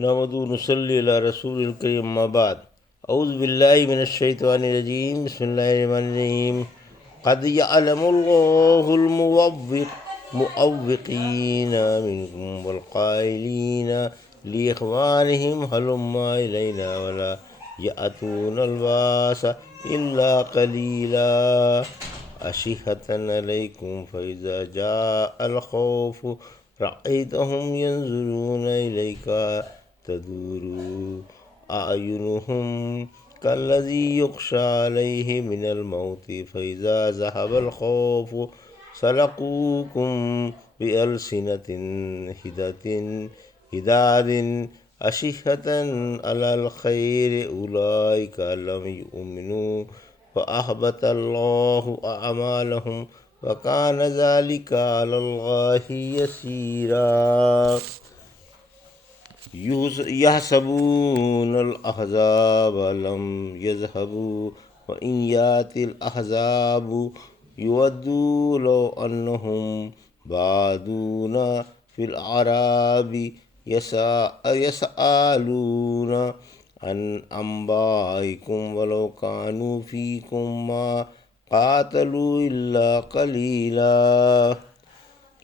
نحمد نصلی علی رسول الکریم اما بعد اعوذ باللہ من الشیطان الرجیم بسم اللہ الرحمن الرحیم قد یعلم اللہ المعوقین منکم والقائلین لإخوانهم هلما إلینا ولا یأتون الباس الا قلیلا أشحة علیکم فإذا جاء الخوف رأيتهم ينظرون إليك تدور أعينهم كالذي يخشى عليه من الموت فإذا ذهب الخوف سلقوكم بألسنة حداد أشحة على الخير أولئك لم يؤمنوا فأحبط الله أعمالهم وَكَانَ ذَلِكَ عَلَى اللَّهِ يَسِيرًا يَحْسَبُونَ الْأَحْزَابَ لَمْ يَذْهَبُوا وَإِنْ يَأْتِ الْأَحْزَابُ يُوَدُّوا لَوْ أَنَّهُمْ بَادُونَ فِي الْأَعْرَابِ يَسْأَلُونَ عَنْ أَنْبَائِكُمْ وَلَوْ كَانُوا فِيكُمْ مَا قاتلوا إلا قليلا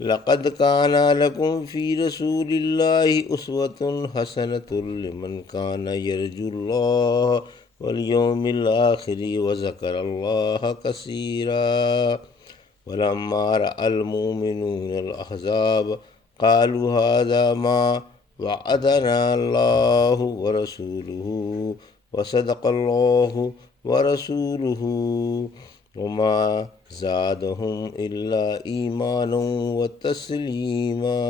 لقد كان لكم في رسول الله أسوة حسنة لمن كان يرجو الله واليوم الآخر وذكر الله كثيرا ولما رأى المؤمنون الأحزاب قالوا هذا ما وعدنا الله ورسوله وصدق الله ورسوله وما زادهم إلا ایمانا وتسلیما۔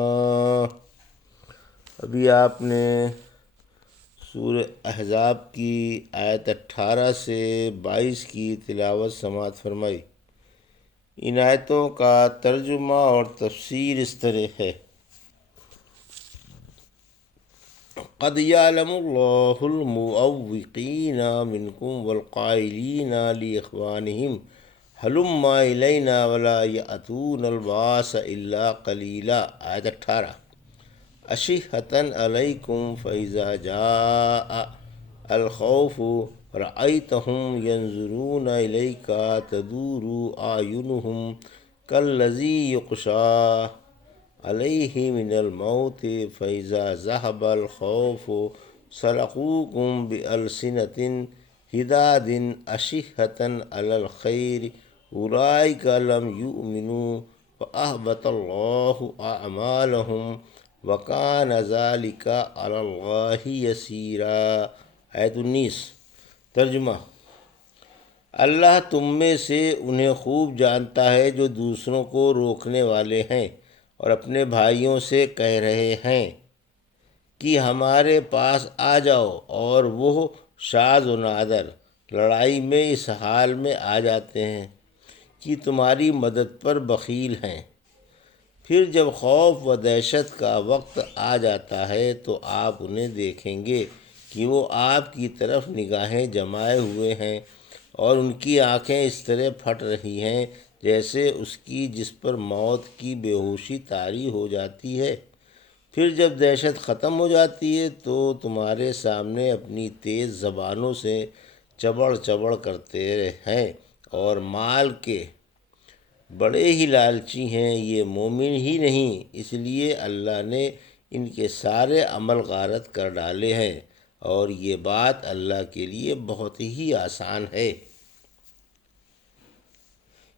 ابھی آپ نے سورہ احزاب کی آیت 18 سے 22 کی تلاوت سماعت فرمائی۔ ان آیتوں کا ترجمہ اور تفسیر اس طرح ہے: قد یعلم اللہ المعوقین منکم والقائلین لإخوانہم ہلما الینا ولا یأتون الباس الا قلیلا۔ آیت 18۔ أشحة علیکم فإذا جاء الخوف رأیتهم ينظرون إلیک تدور أعینهم كالذی یغشى علیہ من الموت فإذا ذهب الخوف سلقوكم بألسنة حداد أشحة على الخير أولئك لم يؤمنوا فأحبط الله أعمالهم وكان ذلك على الله يسيرا۔ آیت 19۔ ترجمہ: اللہ تم میں سے انہیں خوب جانتا ہے جو دوسروں کو روکنے والے ہیں اور اپنے بھائیوں سے کہہ رہے ہیں کہ ہمارے پاس آ جاؤ، اور وہ شاذ و نادر لڑائی میں اس حال میں آ جاتے ہیں کہ تمہاری مدد پر بخیل ہیں۔ پھر جب خوف و دہشت کا وقت آ جاتا ہے تو آپ انہیں دیکھیں گے کہ وہ آپ کی طرف نگاہیں جمائے ہوئے ہیں اور ان کی آنکھیں اس طرح پھٹ رہی ہیں جیسے اس کی جس پر موت کی بے ہوشی طاری ہو جاتی ہے۔ پھر جب دہشت ختم ہو جاتی ہے تو تمہارے سامنے اپنی تیز زبانوں سے چبڑ چبڑ کرتے ہیں اور مال کے بڑے ہی لالچی ہیں، یہ مومن ہی نہیں، اس لیے اللہ نے ان کے سارے عمل غارت کر ڈالے ہیں، اور یہ بات اللہ کے لیے بہت ہی آسان ہے۔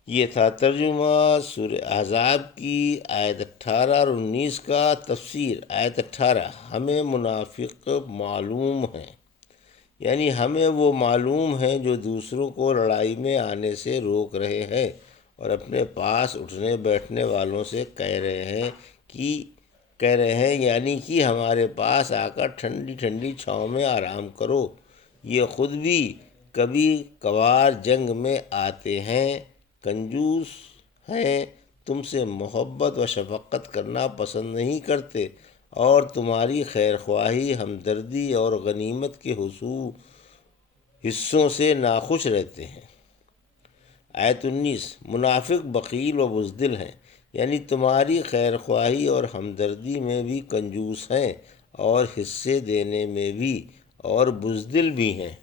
یہ تھا ترجمہ سورہ احزاب کی آیت 18 اور 19 کا۔ تفسیر: آیت 18: ہمیں منافق معلوم ہیں، یعنی ہمیں وہ معلوم ہیں جو دوسروں کو لڑائی میں آنے سے روک رہے ہیں اور اپنے پاس اٹھنے بیٹھنے والوں سے کہہ رہے ہیں یعنی کہ ہمارے پاس آ کر ٹھنڈی ٹھنڈی چھاؤں میں آرام کرو۔ یہ خود بھی کبھی کبھار جنگ میں آتے ہیں، کنجوس ہیں، تم سے محبت و شفقت کرنا پسند نہیں کرتے اور تمہاری خیر خواہی، ہمدردی اور غنیمت کے حصوں سے ناخوش رہتے ہیں۔ آیت 19: منافق بخیل و بزدل ہیں، یعنی تمہاری خیر خواہی اور ہمدردی میں بھی کنجوس ہیں اور حصے دینے میں بھی اور بزدل بھی ہیں۔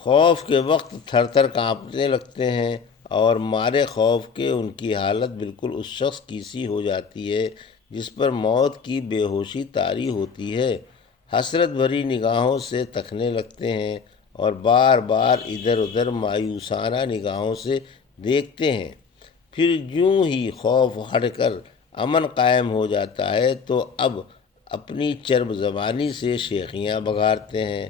خوف کے وقت تھر تھر کانپنے لگتے ہیں اور مارے خوف کے ان کی حالت بالکل اس شخص کی سی ہو جاتی ہے جس پر موت کی بے ہوشی طاری ہوتی ہے۔ حسرت بھری نگاہوں سے تکنے لگتے ہیں اور بار بار ادھر ادھر مایوسانہ نگاہوں سے دیکھتے ہیں۔ پھر یوں ہی خوف ہٹ کر امن قائم ہو جاتا ہے تو اب اپنی چرب زبانی سے شیخیاں بگارتے ہیں،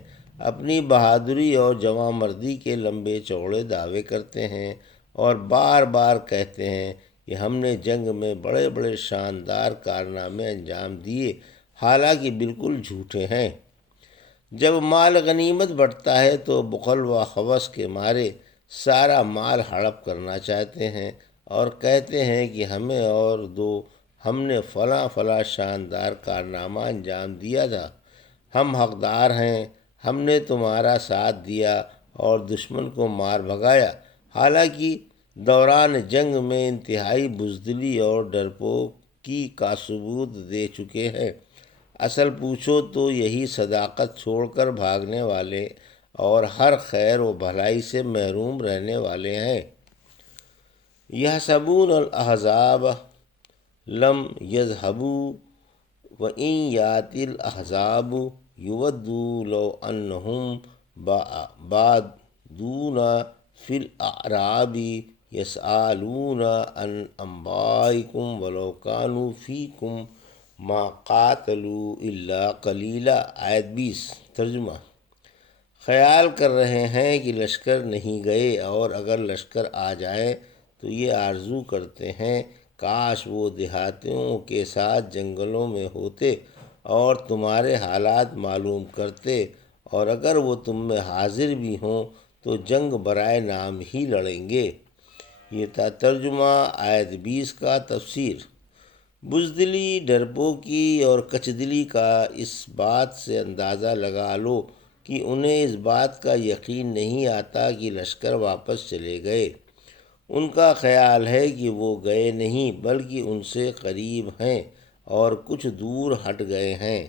اپنی بہادری اور جواں مردی کے لمبے چوڑے دعوے کرتے ہیں اور بار بار کہتے ہیں کہ ہم نے جنگ میں بڑے بڑے شاندار کارنامے انجام دیے، حالانکہ بالکل جھوٹے ہیں۔ جب مال غنیمت بٹتا ہے تو بخل و ہوس کے مارے سارا مال ہڑپ کرنا چاہتے ہیں اور کہتے ہیں کہ ہمیں اور دو، ہم نے فلاں فلاں شاندار کارنامہ انجام دیا تھا، ہم حقدار ہیں، ہم نے تمہارا ساتھ دیا اور دشمن کو مار بھگایا، حالانکہ دوران جنگ میں انتہائی بزدلی اور ڈرپوکی کا ثبوت دے چکے ہیں۔ اصل پوچھو تو یہی صداقت چھوڑ کر بھاگنے والے اور ہر خیر و بھلائی سے محروم رہنے والے ہیں۔ یحسبون الاحزاب لم یذہبوا وإن یأتی الاحزاب یودوا لو انہم بادون فی الاعراب یسألون عن انبائکم ولو کانوا فیکم ما قاتلوا الا قلیلا۔ آیت 20 ترجمہ۔ خیال کر رہے ہیں کہ لشکر نہیں گئے اور اگر لشکر آ جائے تو یہ آرزو کرتے ہیں کاش وہ دیہاتیوں کے ساتھ جنگلوں میں ہوتے اور تمہارے حالات معلوم کرتے، اور اگر وہ تم میں حاضر بھی ہوں تو جنگ برائے نام ہی لڑیں گے۔ یہ تھا ترجمہ آیت 20 کا تفسیر۔ بزدلی، ڈرپوکی اور کچدلی کا اس بات سے اندازہ لگا لو کہ انہیں اس بات کا یقین نہیں آتا کہ لشکر واپس چلے گئے۔ ان کا خیال ہے کہ وہ گئے نہیں بلکہ ان سے قریب ہیں اور کچھ دور ہٹ گئے ہیں،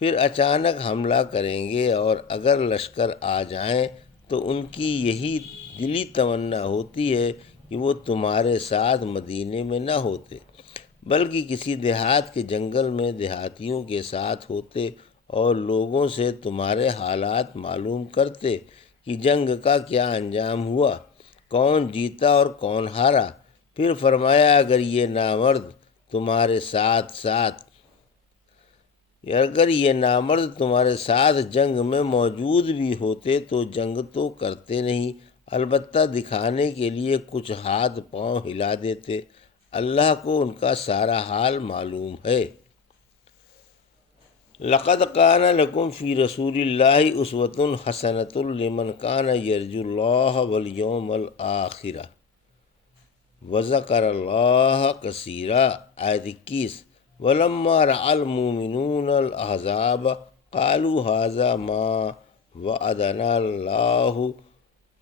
پھر اچانک حملہ کریں گے، اور اگر لشکر آ جائیں تو ان کی یہی دلی تمنا ہوتی ہے کہ وہ تمہارے ساتھ مدینے میں نہ ہوتے بلکہ کسی دیہات کے جنگل میں دیہاتیوں کے ساتھ ہوتے اور لوگوں سے تمہارے حالات معلوم کرتے کہ جنگ کا کیا انجام ہوا، کون جیتا اور کون ہارا۔ پھر فرمایا اگر یہ نامرد تمہارے ساتھ جنگ میں موجود بھی ہوتے تو جنگ تو کرتے نہیں، البتہ دکھانے کے لیے کچھ ہاتھ پاؤں ہلا دیتے، اللہ کو ان کا سارا حال معلوم ہے۔ لقد کان لکم فی رسول اللہ اسوۃ حسنۃ لمن کان یرجو اللہ والیوم الآخر وذکر اللہ کثیرا۔ آیت 21۔ ولما رأى المؤمنون الأحزاب قالوا هذا ما وعدنا الله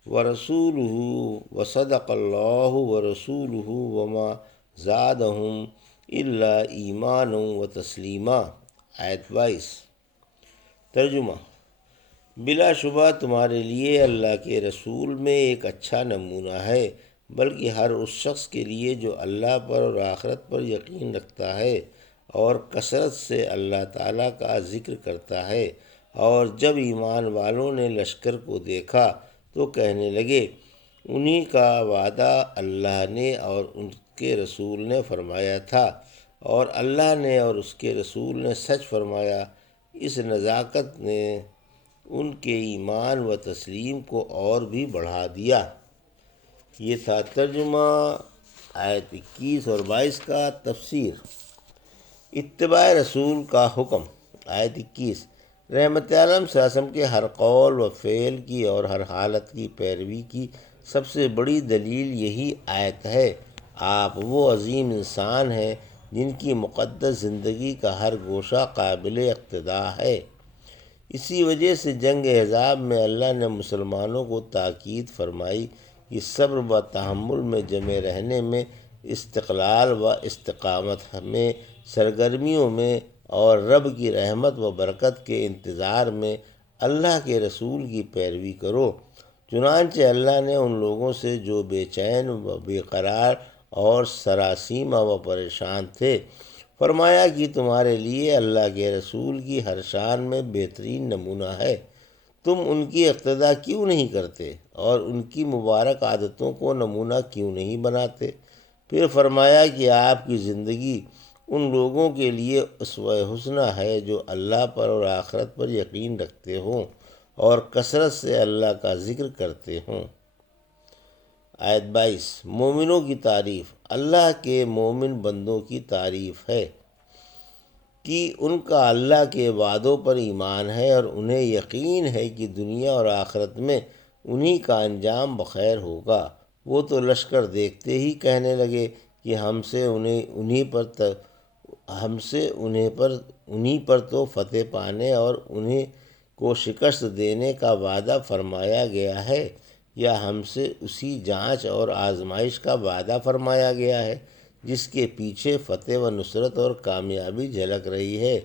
ورسوله وصدق الله ورسوله وما زادهم إلا إيمانا وتسلیما۔ آیت 22۔ ترجمہ۔ بلا شبہ تمہارے لیے اللہ کے رسول میں ایک اچھا نمونہ ہے، بلکہ ہر اس شخص کے لیے جو اللہ پر اور آخرت پر یقین رکھتا ہے اور کثرت سے اللہ تعالیٰ کا ذکر کرتا ہے۔ اور جب ایمان والوں نے لشکر کو دیکھا تو کہنے لگے انہی کا وعدہ اللہ نے اور ان کے رسول نے فرمایا تھا، اور اللہ نے اور اس کے رسول نے سچ فرمایا۔ اس نزاکت نے ان کے ایمان و تسلیم کو اور بھی بڑھا دیا۔ یہ تھا ترجمہ آیت 21 اور 22 کا تفسیر۔ اتباع رسول کا حکم۔ آیت 21۔ رحمت عالم صلی اللہ علیہ وسلم کے ہر قول و فعل کی اور ہر حالت کی پیروی کی سب سے بڑی دلیل یہی آیت ہے۔ آپ وہ عظیم انسان ہیں جن کی مقدس زندگی کا ہر گوشہ قابل اقتداء ہے۔ اسی وجہ سے جنگ احزاب میں اللہ نے مسلمانوں کو تاکید فرمائی کہ صبر و تحمل میں جمے رہنے میں، استقلال و استقامت میں، سرگرمیوں میں اور رب کی رحمت و برکت کے انتظار میں اللہ کے رسول کی پیروی کرو۔ چنانچہ اللہ نے ان لوگوں سے جو بے چین و بے قرار اور سراسیمہ و پریشان تھے فرمایا کہ تمہارے لیے اللہ کے رسول کی ہر شان میں بہترین نمونہ ہے، تم ان کی اقتداء کیوں نہیں کرتے اور ان کی مبارک عادتوں کو نمونہ کیوں نہیں بناتے؟ پھر فرمایا کہ آپ کی زندگی ان لوگوں کے لیے اسوہ حسنہ ہے جو اللہ پر اور آخرت پر یقین رکھتے ہوں اور کثرت سے اللہ کا ذکر کرتے ہوں۔ آیت 22 مومنوں کی تعریف۔ اللہ کے مومن بندوں کی تعریف ہے کہ ان کا اللہ کے وعدوں پر ایمان ہے اور انہیں یقین ہے کہ دنیا اور آخرت میں انہی کا انجام بخیر ہوگا۔ وہ تو لشکر دیکھتے ہی کہنے لگے کہ ہم سے انہی پر تو فتح پانے اور انہیں کو شکست دینے کا وعدہ فرمایا گیا ہے، یا ہم سے اسی جانچ اور آزمائش کا وعدہ فرمایا گیا ہے جس کے پیچھے فتح و نصرت اور کامیابی جھلک رہی ہے۔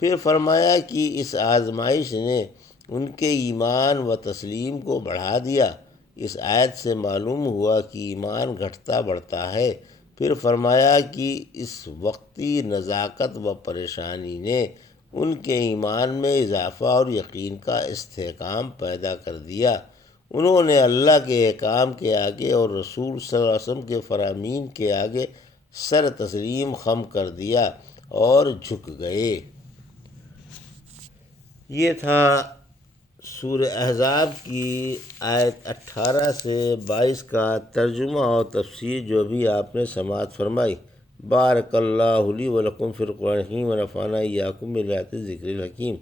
پھر فرمایا کہ اس آزمائش نے ان کے ایمان و تسلیم کو بڑھا دیا۔ اس آیت سے معلوم ہوا کہ ایمان گھٹتا بڑھتا ہے۔ پھر فرمایا کہ اس وقتی نزاکت و پریشانی نے ان کے ایمان میں اضافہ اور یقین کا استحکام پیدا کر دیا۔ انہوں نے اللہ کے احکام کے آگے اور رسول صلی اللہ علیہ وسلم کے فرامین کے آگے سر تسلیم خم کر دیا اور جھک گئے۔ یہ تھا سورہ احزاب کی آیت 18 سے 22 کا ترجمہ اور تفسیر جو بھی آپ نے سماعت فرمائی۔ بارک اللہ لی و لکم فی القرآن الحکیم و نفعنی وایاکم بالآیات الذکر الحکیم۔